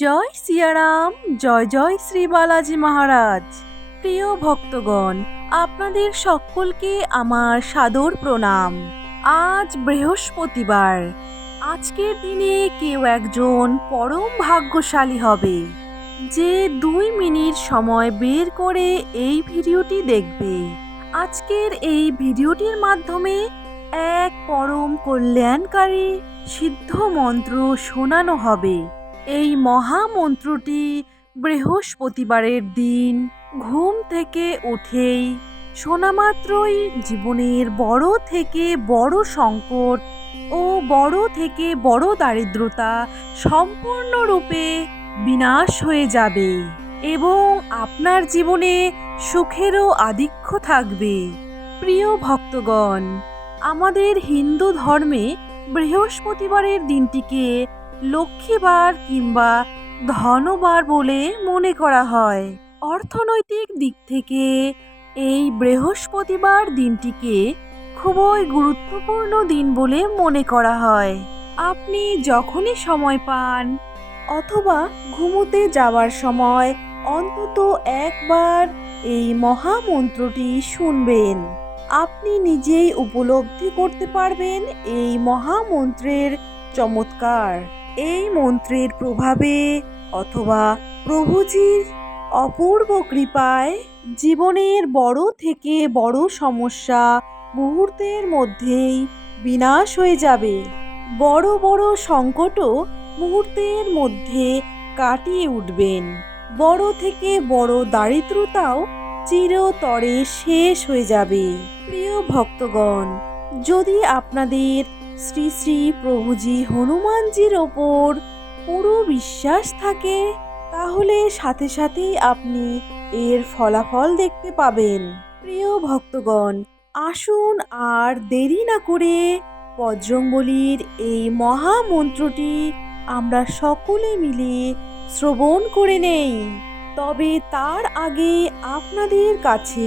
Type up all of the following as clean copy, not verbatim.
জয় সিয়ারাম, জয় জয় শ্রী বালাজি মহারাজ। প্রিয় ভক্তগণ, আপনাদের সকলকে আমার সাদর প্রণাম। আজ বৃহস্পতিবার। আজকের দিনে কেউ একজন পরম ভাগ্যশালী হবে যে 2 মিনিট সময় বের করে এই ভিডিওটি দেখবে। আজকের এই ভিডিওটির মাধ্যমে এক পরম কল্যাণকারী সিদ্ধ মন্ত্র শোনানো হবে। এই মহামন্ত্রটি বৃহস্পতিবারের দিন ঘুম থেকে উঠেই শোনা মাত্রই জীবনের বড় থেকে বড় সংকট ও বড় থেকে বড় দারিদ্রতা সম্পূর্ণরূপে বিনাশ হয়ে যাবে এবং আপনার জীবনে সুখেরও আধিক্য থাকবে। প্রিয় ভক্তগণ, আমাদের হিন্দু ধর্মে বৃহস্পতিবারের দিনটিকে লক্ষ্মীবার কিংবা ধনবার বলে মনে করা হয়। অর্থনৈতিক দিক থেকে এই বৃহস্পতিবার দিনটিকে খুবই গুরুত্বপূর্ণ দিন বলে মনে করা হয়। আপনি যখনই সময় পান অথবা ঘুমোতে যাওয়ার সময় অন্তত একবার এই মহামন্ত্রটি শুনবেন। আপনি নিজেই উপলব্ধি করতে পারবেন এই মহামন্ত্রের চমৎকার। এই মন্ত্রের প্রভাবে অথবা প্রভুজির অপূর্ব কৃপায় জীবনের বড় থেকে বড় সমস্যা মুহূর্তের মধ্যেই বিনাশ হয়ে যাবে। বড় বড় সংকটও মুহূর্তের মধ্যে কাটিয়ে উঠবেন। বড় থেকে বড় দারিদ্রতাও চিরতরে শেষ হয়ে যাবে। প্রিয় ভক্তগণ, যদি আপনাদের শ্রী শ্রী প্রভুজি হনুমানজির ওপর পুরো বিশ্বাস থাকে তাহলে সাথে সাথেই আপনি এর ফলাফল দেখতে পাবেন। প্রিয় ভক্তগণ, আসুন আর দেরি না করে বজরংবলীর এই মহামন্ত্রটি আমরা সকলে মিলে শ্রবণ করে নেই। তবে তার আগে আপনাদের কাছে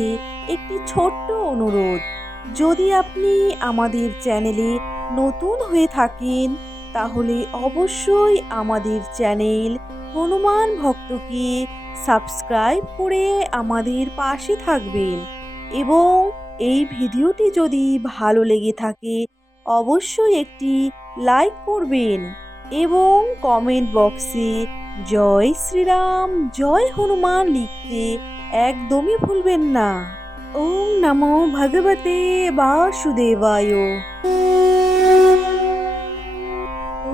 একটি ছোট্ট অনুরোধ। যদি আপনি আমাদের চ্যানেলে নতুন হয়ে থাকেন তাহলে অবশ্যই আমাদের চ্যানেল হনুমান ভক্তকে সাবস্ক্রাইব করে আমাদের পাশে থাকবেন এবং এই ভিডিওটি যদি ভালো লেগে থাকে অবশ্যই একটি লাইক করবেন এবং কমেন্ট বক্সে জয় শ্রীরাম জয় হনুমান লিখতে একদমই ভুলবেন না। ওম নমো ভগবতে বাসুদেবায়।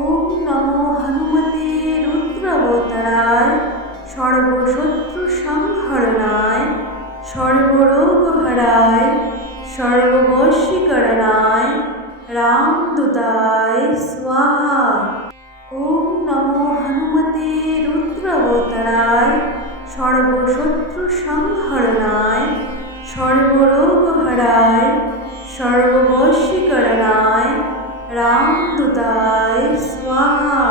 ওম নমো হনুমতে রুদ্রাবতারায় সর্বশত্রু সংহরণায় সর্বরোগহরায় সর্ববশীকরণায় রামদূতায় স্বাহা। ওম নমো হনুমতে রুদ্রাবতারায় সর্বশত্রু সংহরণায় সর্বরোগহরায় সর্ববশীকরণায় রামদূতায় স্বাহা।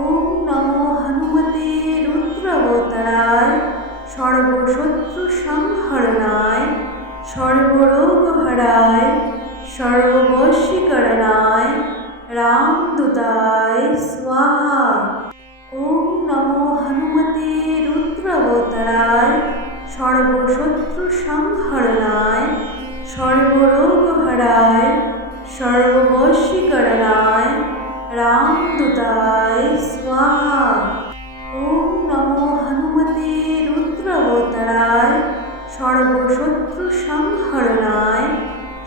ওম নমো হনুমতে রুদ্রাবতারায় সর্বশত্রু সংহরণায় সর্বরোগহরায় সর্ববশীকরণায় রামদূতায় স্বাহা। ওম নমো হনুমতে রুদ্রাবতারায় সর্বশত্রু সংহরণায় সর্বরোগহরায় সর্ববশীকরণায় রামদূতায় স্বাহা। ওম নমো হনুমতে রুদ্রাবতারায় সর্বশত্রু সংহরণায়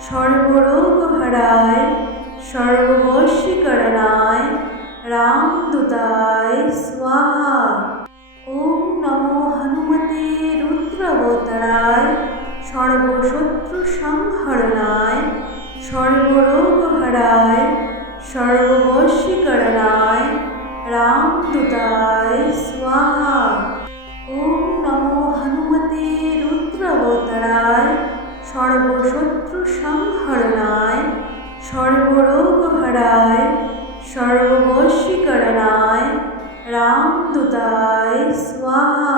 সর্বরোগহরায় সর্ববশীকরণায় রামদূতায় স্বাহা। ওম নমো হনুমতে রুদ্রাবতারায় সর্বশত্রু সংহরণায় সর্বরোগহরায় সর্ববশীকরণায় রামদূতায় স্বাহা। ওম নমো হনুমতে রুদ্রাবতারায় সর্বশত্রু সংহরণায় সর্বরোগহরায় সর্ববশীকরণায় রামদূতায় স্বাহা।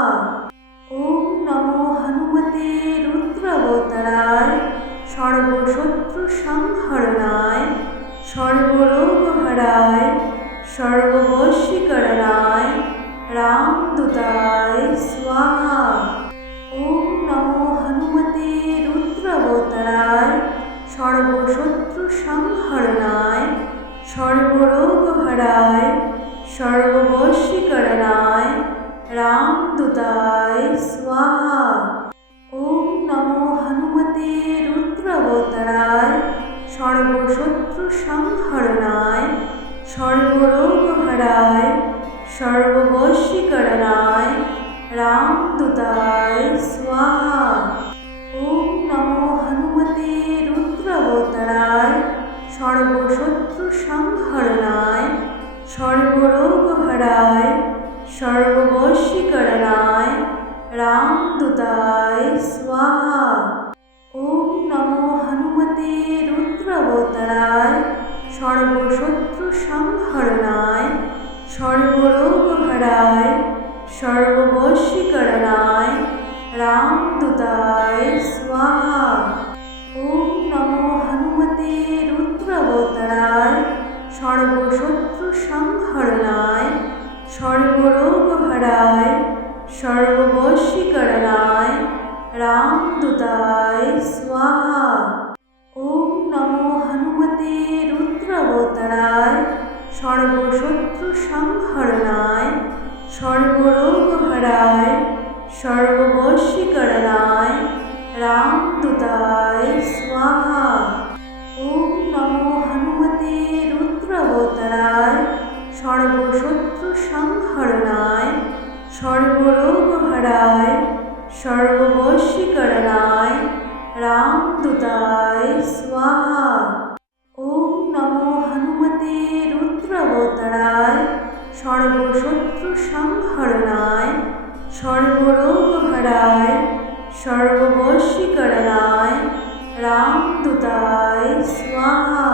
ওম নমো হনুমতে রুদ্রাবতারায় সর্বশত্রু সংহরণায় সর্বরোগহরায় সর্ববশীকরণায় रामदूताय स्वाहा। ओम नमो हनुमते रुद्रवताराय सर्वशत्रुसंहरणाय सर्वरोगहराय सर्ववशीकरणाय रामदूताय स्वाहा। ओम नमो हनुमते रुद्रवताराय सर्वशत्रुसंहरणाय सर्वरोगहराय सर्ववशीकरणाय रामदूताय स्वाहा। ओम नमो हनुमते रुद्रवताराय सर्वशत्रुसंहरणाय सर्वरोगहराय सर्ववशीकरणाय रामदूताय स्वाहा। ओम नमो हनुमते रुद्रवताराय सर्वशत्रुसंहरणाय सर्वरोगहराय सर्ववशीकरणाय रामदूताय स्वाहा। ओम नमो हनुमते रुद्रवताराय सर्वशत्रुसंहरणाय सर्वरोगहराय सर्ववशीकरणाय रामदूताय स्वाहा। ओम नमो हनुमते रुद्रवताराय सर्वशत्रुसंहरणाय सर्वरोगहराय सर्ववशीकरणाय रामदूताय स्वाहा। ओम नमो हनुमते रुद्रवताराय सर्वशत्रुसंहरणाय सर्वरोगहराय सर्ववशीकरणाय रामदूताय स्वाहा। ओम नमो हनुमते रुद्रवताराय सर्वशत्रुसंहरणाय सर्वरोगहराय सर्ववशीकरणाय रामदूताय स्वाहा।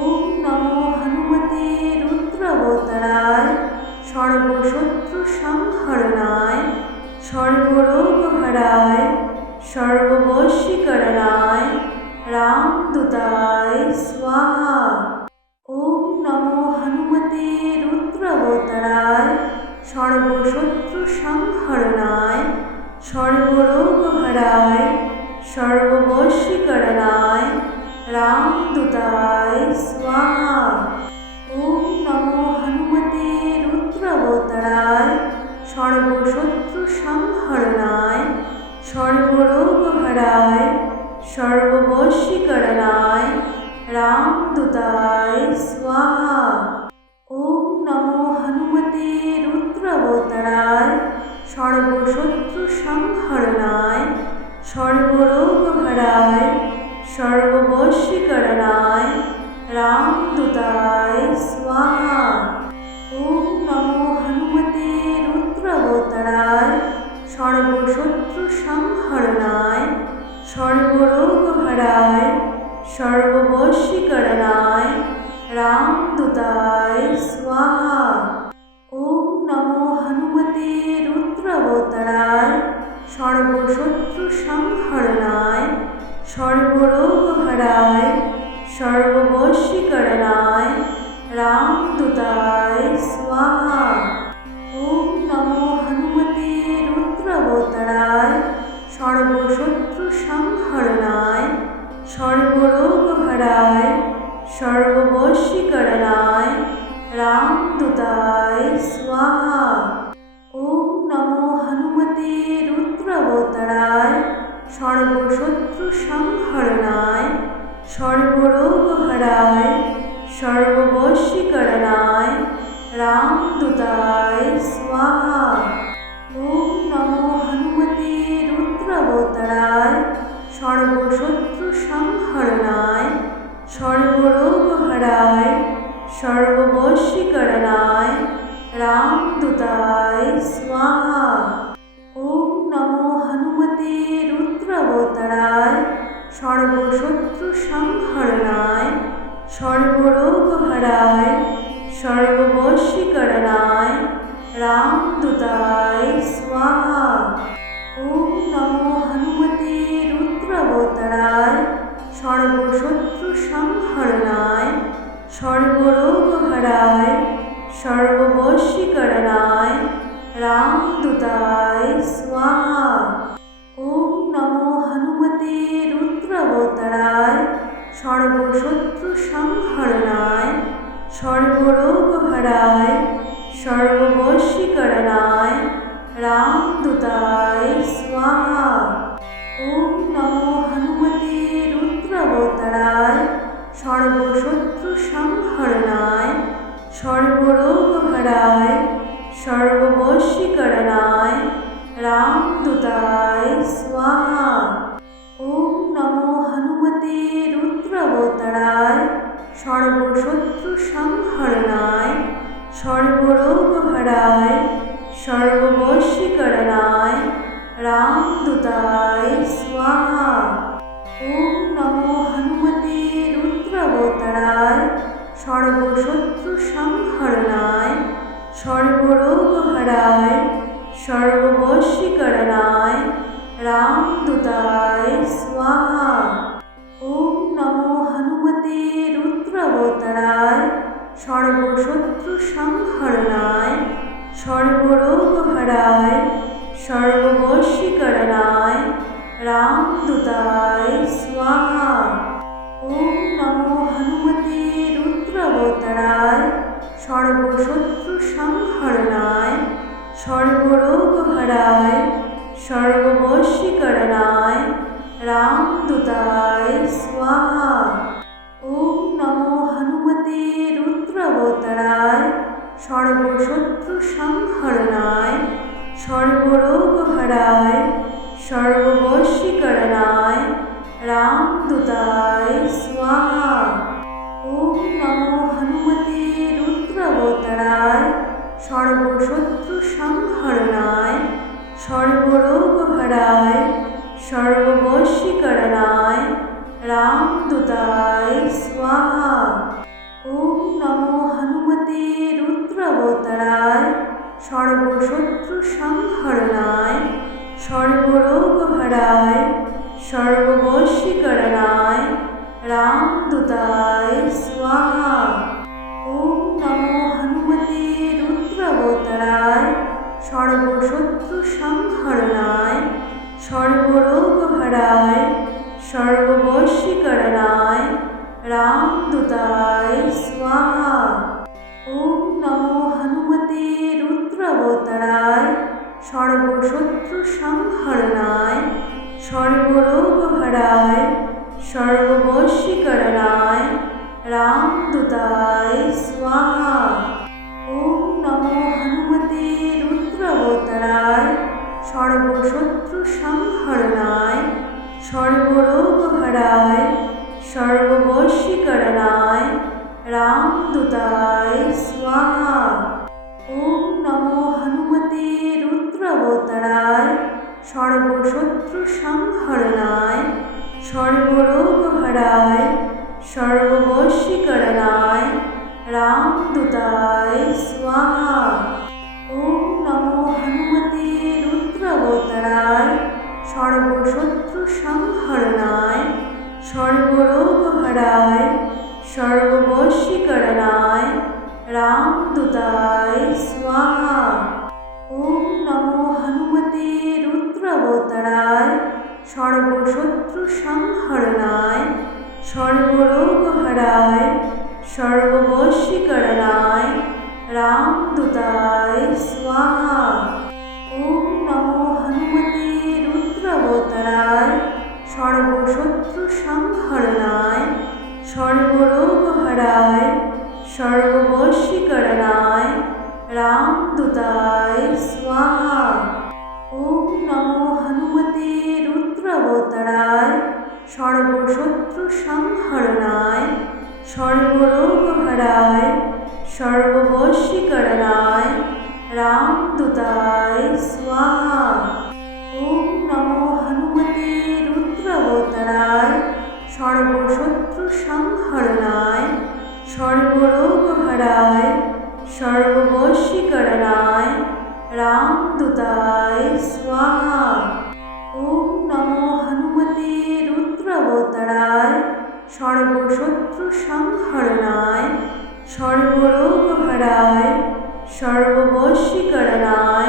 ओम नमो हनुमते रुद्रवताराय सर्वशत्रुसंहरणाय सर्वरोगहराय सर्ववशीकरणाय रामदूताय स्वाहा। ओम नमो हनुमते रुद्रवताराय सर्वशत्रुसंहरणाय सर्वरोगहराय सर्ववशीकरणाय रामदूताय स्वाहा। ओम नमो हनुमते रुद्रवताराय सर्वशत्रुसंहरणाय सर्वरोगहराय सर्ववशीकरणाय रामदूताय स्वाहा। ओम नमो हनुमते रुद्रवताराय सर्वशत्रुसंहरणाय सर्वरोगहराय सर्ववशीकरणाय रामदूताय स्वाहा। ओम नमो हनुमते रुद्रवताराय सर्वशत्रुसंहरणाय सर्वरोगहराय सर्ववशीकरणाय रामदूताय स्वाहा। ओम नमो हनुमते रुद्रवताराय सर्वशत्रुसंहरणाय सर्वरोगहराय सर्ववशीकरणाय रामदूताय स्वाहा। ओम नमो हनुमते रुद्रवताराय सर्वशत्रुसंहरणाय सर्वरोगहराय सर्ववशीकरणाय रामदूताय स्वाहा। ओम नमो हनुमते रुद्रवताराय सर्वशत्रुसंहरणाय सर्वरोगहराय सर्ववशीकरणाय रामदूताय स्वाहा। ओम नमो हनुमते रुद्रवताराय सर्वशत्रुसंहरणाय सर्वरोगहराय सर्ववशीकरणाय रामदूताय स्वाहा। ओम नमो हनुमते रुद्रवताराय सर्वशत्रुसंहरणाय सर्वरोगहराय सर्ववशीकरणाय रामदूताय स्वाहा। ओम नमो हनुमते रुद्रवताराय सर्वशत्रुसंहरणाय सर्वरोगहराय सर्ववशीकरणाय रामदूताय स्वाहा। ओम नमो हनुमते रुद्रावताराय सर्वशत्रु संहरणाय सर्वरोगहराय सर्ववशीकरणाय रामदूताय स्वाहा। ओम नमो हनुमते रुद्रावताराय सर्वशत्रु संहरणाय सर्वरोगहराय सर्ववशीकरणाय रामदूताय स्वाहा। ओम नमो हनुमते रुद्रावताराय सर्वशत्रु संहरणाय सर्वरोगहराय सर्ववशीकरणाय रामदूताय स्वाहा। ओम नमो हनुमते रुद्रावताराय सर्वशत्रु संहरणाय सर्वरोगहराय सर्ववशीकरणाय रामदूताय स्वाहा। ओम नमो हनुमते रुद्रावताराय सर्वशत्रु संहरणाय सर्वरोगहराय सर्ववशीकरणाय रामदूताय स्वाहा। ओम नमो हनुमते रुद्रावताराय सर्वशत्रु संहरणाय सर्वरोगहराय सर्ववशीकरणाय रामदूताय स्वाहा। ओम नमो हनुमते रुद्रावताराय सर्वशत्रु संहरणाय सर्वरोगहराय सर्ववशीकरणाय रामदूताय स्वाहा। ओम नमो हनुमते रुद्रावताराय सर्वशत्रु संहरणाय सर्वरोगहराय सर्ववशीकरणाय रामदूताय स्वाहा। ओम नमो हनुमते रुद्रावताराय सर्वशत्रु संहरणाय सर्वरोगहराय सर्ववशीकरणाय रामदूताय स्वाहा। ओम नमो हनुमते रुद्रावताराय सर्वशत्रु संहरणाय सर्वरोगहराय सर्ववशीकरणाय रामदूताय स्वाहा। ओम नमो हनुमते रुद्रावताराय सर्वशत्रु संहरणाय सर्वरोगहराय सर्ववशीकरणाय रामदूताय स्वाहा। ओम नमो हनुमते रुद्रावताराय सर्वशत्रु संहरणाय सर्वरोगहराय सर्ववशीकरणाय रामदूताय स्वाहा। ओम नमो हनुमते रुद्रावताराय सर्वशत्रु संहरणाय सर्वरोगहराय सर्ववशीकरणाय रामदूताय स्वाहा। ओम नमो हनुमते रुद्रावताराय सर्वशत्रु संहरणाय सर्वरोगहराय सर्ववशीकरणाय रामदूताय स्वाहा। ओम नमो हनुमते रुद्रावताराय सर्वशत्रु संहरणाय सर्वरोगहराय सर्ववशीकरणाय रामदूताय स्वाहा। ओम नमो हनुमते रुद्रावताराय सर्वशत्रु संहरणाय सर्वरोगहराय सर्ववशीकरणाय रामदूताय स्वाहा। ओम नमो हनुमते रुद्रावताराय सर्वशत्रु संहरणाय सर्वरोगहराय सर्ववशीकरणाय रामदूताय स्वाहा। ओम नमो हनुमते रुद्रावताराय सर्वशत्रु संहरणाय सर्वरोगहराय सर्ववशीकरणाय रामदूताय स्वाहा। ओम नमो हनुमते रुद्रावताराय सर्वशत्रु संहरणाय सर्वरोगहराय सर्ववशीकरणाय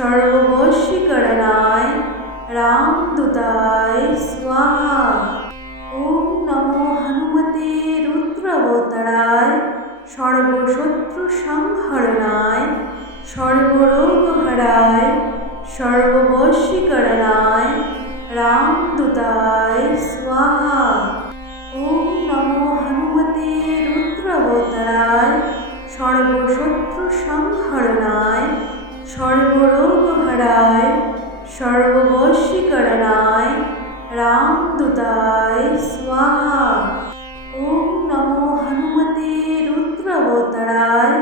सर्ववशीकरणाय रामदूताय स्वाहा। ओम नमो हनुमते रुद्रावताराय सर्वशत्रु संहरणाय सर्वरोगहराय सर्ववशीकरणाय रामदूताय स्वाहा। ओम नमो हनुमते रुद्रावताराय सर्वशत्रु संहरणाय सर्वरोगहराय सर्ववशीकरणाय रामदूताय स्वाहा। ओम नमो हनुमते रुद्रावताराय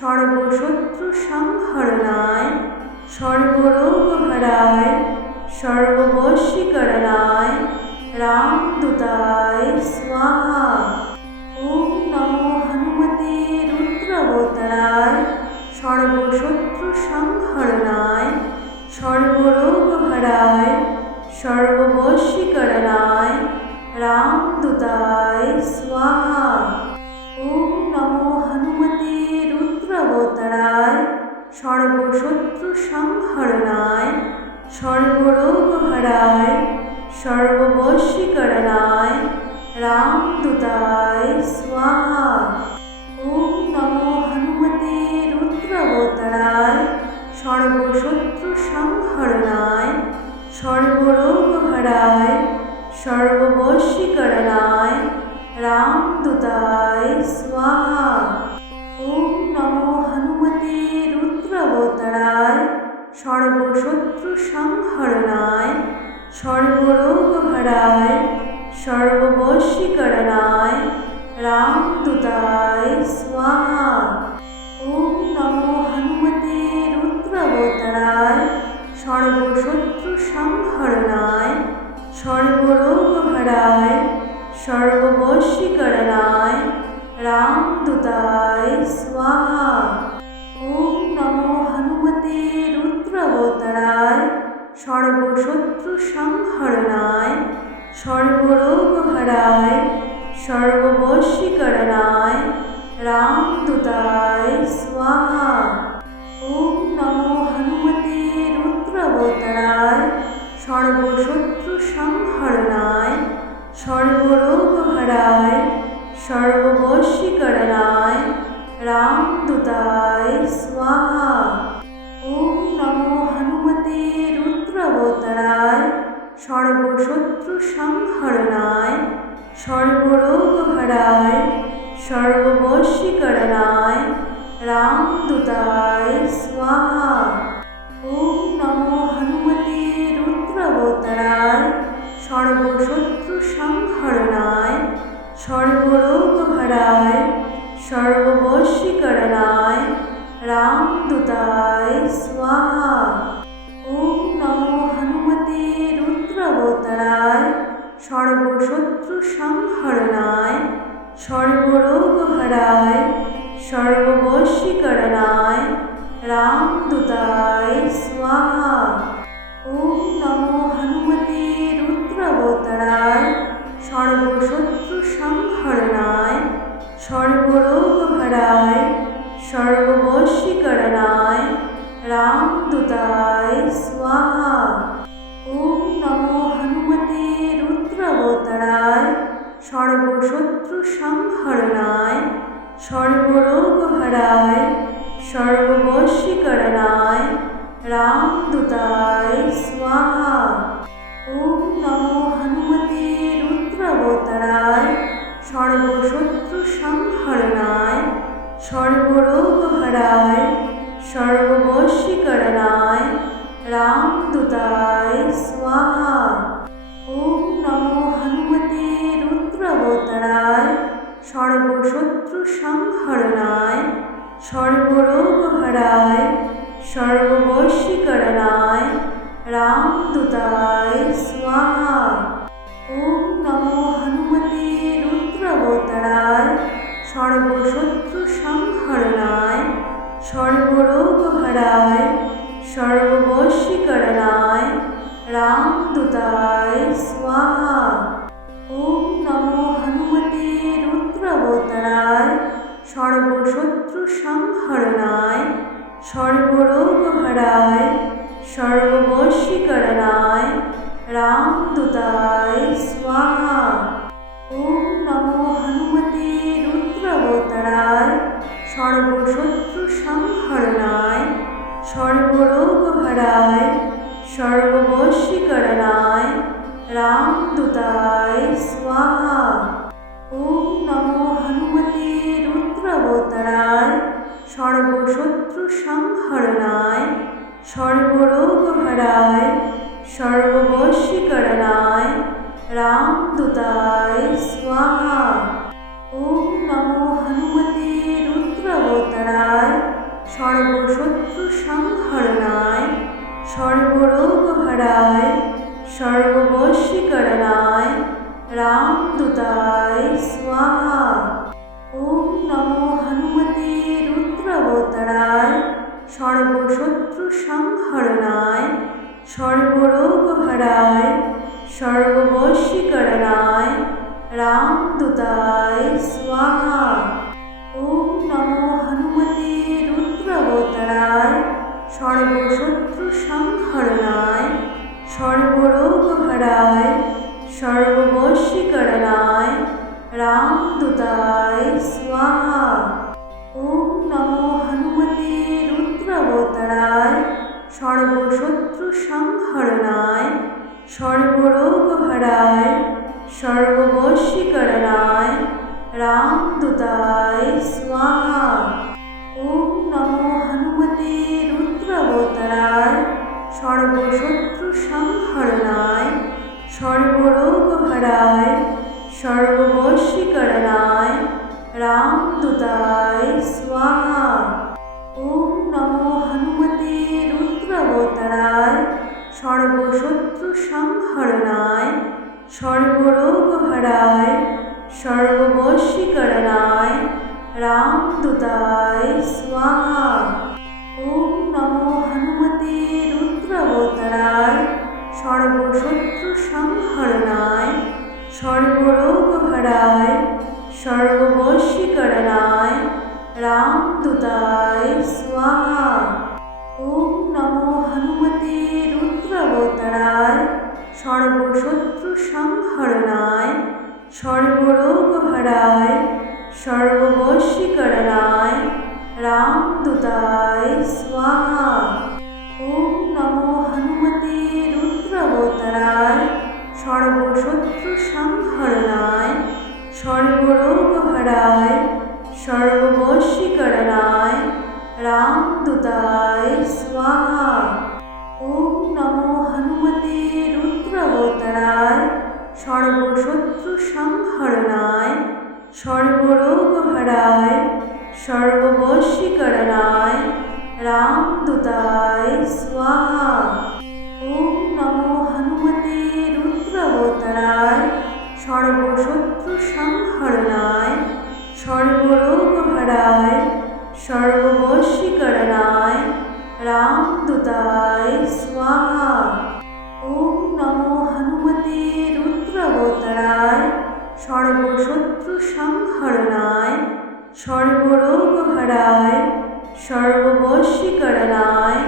सर्वशत्रु संहरणाय सर्वरोगहराय सर्ववशीकरणाय रामदूताय स्वाहा। ओम नमो हनुमते रुद्रावताराय सर्वशत्रु संहरणाय सर्वरोगहराय सर्ववशीकरणाय रामदूताय स्वाहा। ओम नमो हनुमते रुद्रावताराय सर्वशत्रु संहरणाय सर्वरोगहराय सर्ववशीकरणाय रामदूताय स्वाहा। ओम नमो हनुमते रुद्रावताराय सर्वशत्रु संहरणाय सर्वरोगहराय सर्ववशीकरणाय रामदूताय स्वाहा। ओम नमो हनुमते रुद्रावताराय सर्वशत्रु संहरणाय सर्वरोगहराय सर्ववशीकरणाय रामदूताय स्वाहा। ओम नमो हनुमते रुद्रावताराय सर्वशत्रु संहरणाय सर्वरोगहराय सर्ववशीकरणाय रामदूताय स्वाहा। ओम नमो हनुमते रुद्रावताराय सर्वशत्रु संहरणाय सर्वरोगहराय सर्ववशीकरणाय रामदूताय स्वाहा। ओम नमो हनुमते रुद्रावताराय सर्वशत्रु संहरणाय सर्वरोगहराय सर्ववशीकरणाय रामदूताय स्वाहा। ओम नमो हनुमते रुद्रावताराय सर्वशत्रु संहरणाय सर्वरोगहराय सर्ववशीकरणाय रामदूताय स्वाहा। ओम नमो हनुमते रुद्रावताराय सर्वशत्रु संहरणाय सर्वरोगहराय सर्ववशीकरणाय रामदूताय स्वाहा। ओम नमो हनुमते रुद्रावताराय सर्वशत्रु संहरणाय सर्वरोगहराय सर्ववशीकरणाय रामदूताय स्वाहा। ओम नमो हनुमते रुद्रावताराय सर्वशत्रु संहरणाय सर्वरोगहराय सर्ववशीकरणाय रामदूताय स्वाहा। ओम नमो हनुमते रुद्रावताराय सर्वशत्रु संहरणाय सर्वरोगहराय सर्ववशीकरणाय रामदूताय स्वाहा। ओम नमो हनुमते रुद्रावताराय सर्वशत्रु संहरणाय सर्वरोगहराय सर्ववशीकरणाय रामदूताय स्वाहा। ओम नमो हनुमते रुद्रावताराय सर्वशत्रु संहरणाय सर्वरोगहराय सर्ववशीकरणाय रामदूताय स्वाहा। ओम नमो हनुमते रुद्रावताराय सर्वशत्रु संहरणाय सर्वरोगहराय सर्ववशीकरणाय रामदूताय स्वाहा। ओम नमो हनुमते रुद्रावताराय सर्वशत्रु संहरणाय सर्वरोगहराय सर्ववशीकरणाय रामदूताय स्वाहा। ओम नमो हनुमते रुद्रवतराय सर्वशत्रु संहरणाय सर्वरोगहराय सर्ववशीकरणाय रामदूताय स्वाहा। ओम नमो हनुमते रुद्रवतराय सर्वशत्रु संहरणाय सर्वरोगहराय सर्ववशीकरणाय रामदूताय स्वाहा। ओम नमो हनुमते रुद्रवतराय सर्वशत्रु संहरणाय सर्वरोगहराय सर्ववशीकरणाय रामदूताय स्वाहा। ओम नमो हनुमते रुद्रवतराय सर्वशत्रु संहरणाय सर्वरोगहराय सर्ववशीकरणाय रामदूताय स्वाहा। ओम नमो हनुमते रुद्रवतराय सर्वशत्रु संहरणाय सर्वरोगहराय सर्ववशीकरणाय रामदूताय स्वाहा। ओम नमो हनुमते रुद्रवतराय सर्वशत्रु संहरणाय सर्वरोगहराय सर्ववशीकरणाय रामदूताय स्वाहा। ओम नमो हनुमते रुद्रवतराय सर्वशत्रु संहरणाय सर्वरोगहराय सर्ववशीकरणाय रामदूताय स्वाहा। ओम नमो हनुमते रुद्रवतराय सर्वशत्रु संहरणाय सर्वरोगहराय सर्ववशीकरणाय रामदूताय स्वाहा। ओम नमो हनुमते रुद्रवतराय सर्वशत्रु संहरणाय सर्वरोगहराय सर्ववशीकरणाय रामदूताय स्वाहा। ओम नमो हनुमते रुद्रवतराय सर्वशत्रु संहरणाय सर्वरोगहराय सर्ववशीकरणाय रामदूताय स्वाहा। ओम नमो हनुमते रुद्रवतराय सर्वशत्रु संहरणाय सर्वरोगहराय सर्ववशीकरणाय रामदूताय स्वाहा। ओम नमो हनुमते रुद्रवतराय सर्वशत्रु संहरणाय सर्वरोगहराय सर्ववशीकरणाय रामदूताय स्वाहा। ओम नमो हनुमते रुद्रवतराय सर्वशत्रु संहरणाय सर्वरोगहराय सर्ववशीकरणाय रामदूताय स्वाहा। ओम नमो हनुमते रुद्रवतराय सर्वशत्रु संहरणाय सर्वरोगहराय सर्ववशीकरणाय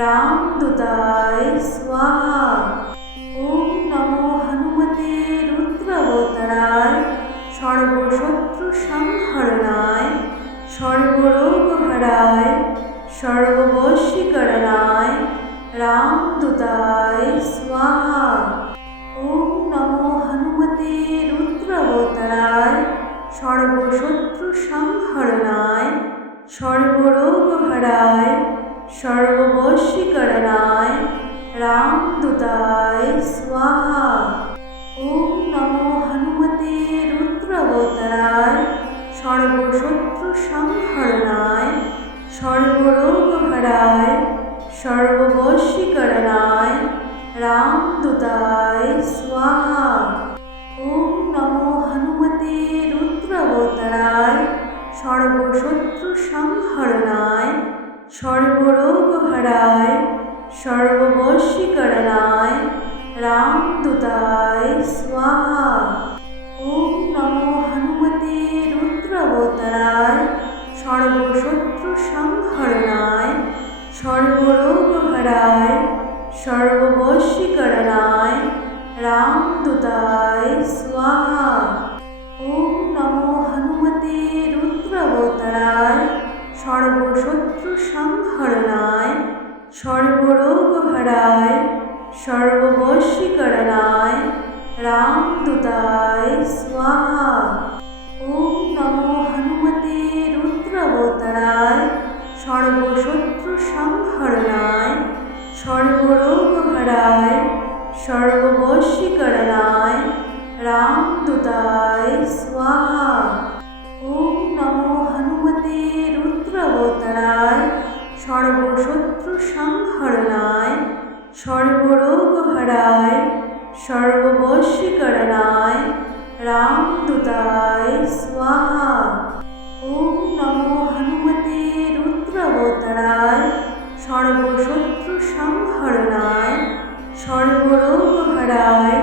रामदूताय स्वाहा। ओम नमो हनुमते रुद्रवतराय सर्वशत्रु संहरणाय सर्वरोगहराय सर्ववशीकरणाय रामदूताय स्वाहा। ओम नमो हनुमते रुद्रवतराय सर्वशत्रु संहरणाय सर्वरोगहराय सर्ववशीकरणाय रामदूताय स्वाहा। ओम नमो हनुमते रुद्रवतराय सर्वशत्रु संहरणाय सर्वरोगहराय सर्ववशीकरणाय रामदूताय स्वाहा। ओम नमो हनुमते रुद्रवतराय सर्वशत्रु संहरणाय सर्वरोगहराय सर्ववशीकरणाय रामदूताय स्वाहा। ओम नमो हनुमते रुद्रवतराय सर्वशत्रु संहरणाय सर्वरोगहराय सर्ववशीकरणाय रामदूताय स्वाहा। ओम नमो हनुमते रुद्रावताराय सर्वशत्रु संहरणाय सर्वरोगहराय सर्ववशीकरणाय रामदूताय स्वाहा। ओम नमो हनुमते रुद्रावताराय सर्वशत्रु संहरणाय सर्वरोगहराय सर्ववशीकरणाय रामदूताय स्वाहा। ओम नमो हनुमते रुद्रावताराय सर्वशत्रु संहरणाय सर्वरोगहराय सर्ववशीकरणाय रामदूताय स्वाहा। ओम नमो हनुमते रुद्रावताराय सर्वशत्रु संहरणाय सर्वरोगहराय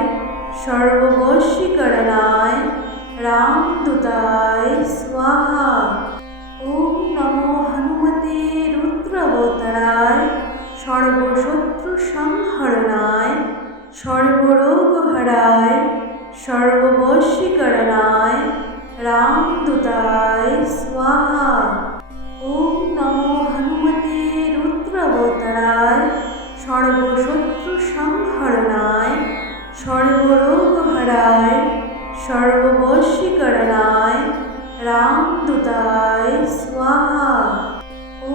सर्ववशीकरणाय रामदूताय स्वाहा। ओम नमो हनुमते रुद्रावताराय सर्वशत्रु संहरणाय सर्वरोगहराय सर्ववशीकरणाय रामदूताय स्वाहा। ओम नमो हनुमते रुद्रावताराय सर्वशत्रु संहरणाय सर्वरोगहराय सर्ववशीकरणाय रामदूताय स्वाहा।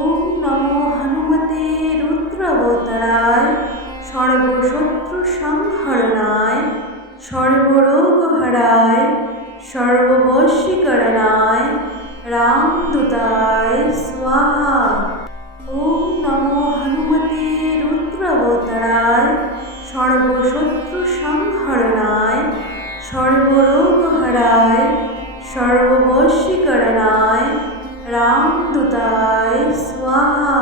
ओम नमो हनुमते रुद्रावताराय सर्वशत्रु संहरणाय सर्वरोगहराय सर्ववशीकरणाय रामदूताय स्वाहा। ओम नमो हनुमते रुद्रावताराय सर्वशत्रु संहरणाय सर्वरोगहराय सर्ववशीकरणाय रामदूताय स्वाहा।